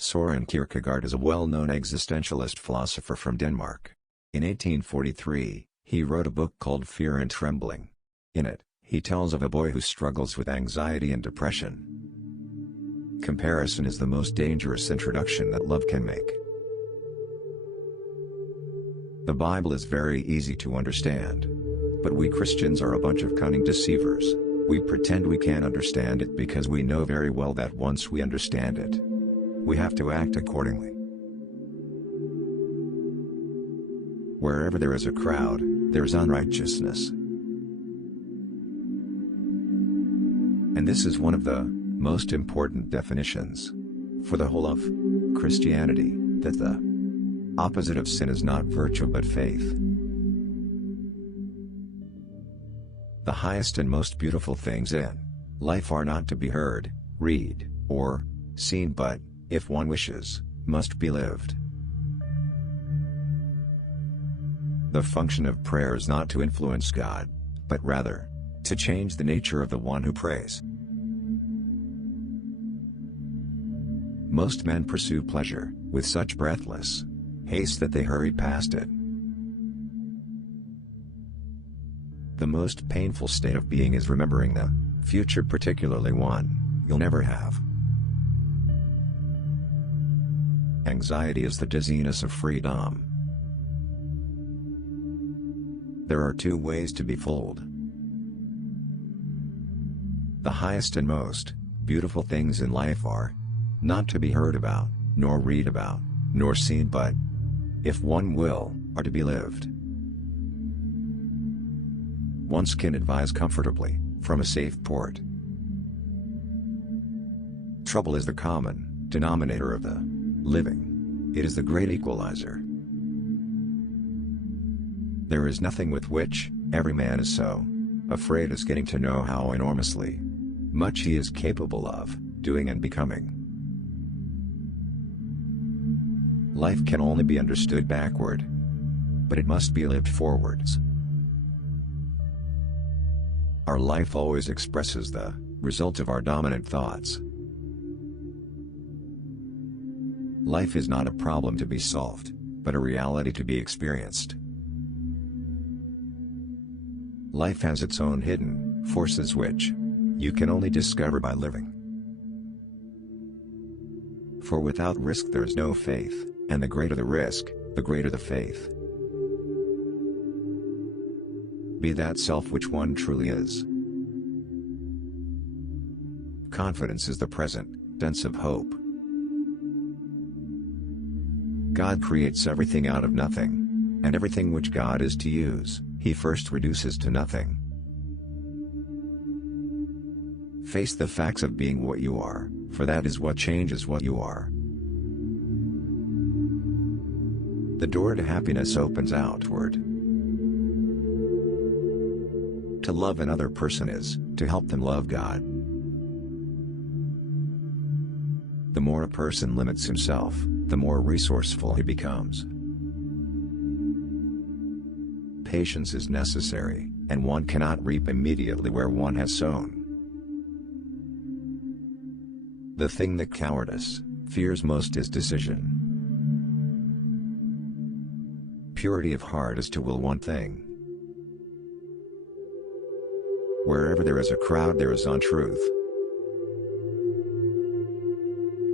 Soren Kierkegaard is a well-known existentialist philosopher from Denmark. In 1843, he wrote a book called Fear and Trembling. In it, he tells of a boy who struggles with anxiety and depression. Comparison is the most dangerous introduction that love can make. The Bible is very easy to understand. But we Christians are a bunch of cunning deceivers. We pretend we can't understand it because we know very well that once we understand it, we have to act accordingly. Wherever there is a crowd, there is unrighteousness. And this is one of the most important definitions for the whole of Christianity, that the opposite of sin is not virtue but faith. The highest and most beautiful things in life are not to be heard, read, or seen but, if one wishes, must be lived. The function of prayer is not to influence God, but rather, to change the nature of the one who prays. Most men pursue pleasure with such breathless haste that they hurry past it. The most painful state of being is remembering the future, particularly one you'll never have. Anxiety is the dizziness of freedom. There are two ways to be fooled. The highest and most beautiful things in life are not to be heard about, nor read about, nor seen but, if one will, are to be lived. One can advise comfortably, from a safe port. Trouble is the common denominator of the living. It is the great equalizer. There is nothing with which every man is so afraid as getting to know how enormously much he is capable of doing and becoming. Life can only be understood backward, but it must be lived forwards. Our life always expresses the result of our dominant thoughts. Life is not a problem to be solved, but a reality to be experienced. Life has its own hidden forces which you can only discover by living. For without risk there is no faith, and the greater the risk, the greater the faith. Be that self which one truly is. Confidence is the present tense of hope. God creates everything out of nothing, and everything which God is to use, He first reduces to nothing. Face the facts of being what you are, for that is what changes what you are. The door to happiness opens outward. To love another person is to help them love God. The more a person limits himself, the more resourceful he becomes. Patience is necessary, and one cannot reap immediately where one has sown. The thing that cowardice fears most is decision. Purity of heart is to will one thing. Wherever there is a crowd there is untruth.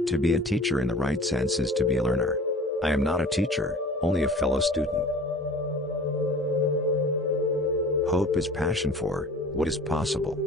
To be a teacher in the right sense is to be a learner. I am not a teacher, only a fellow student. Hope is passion for what is possible.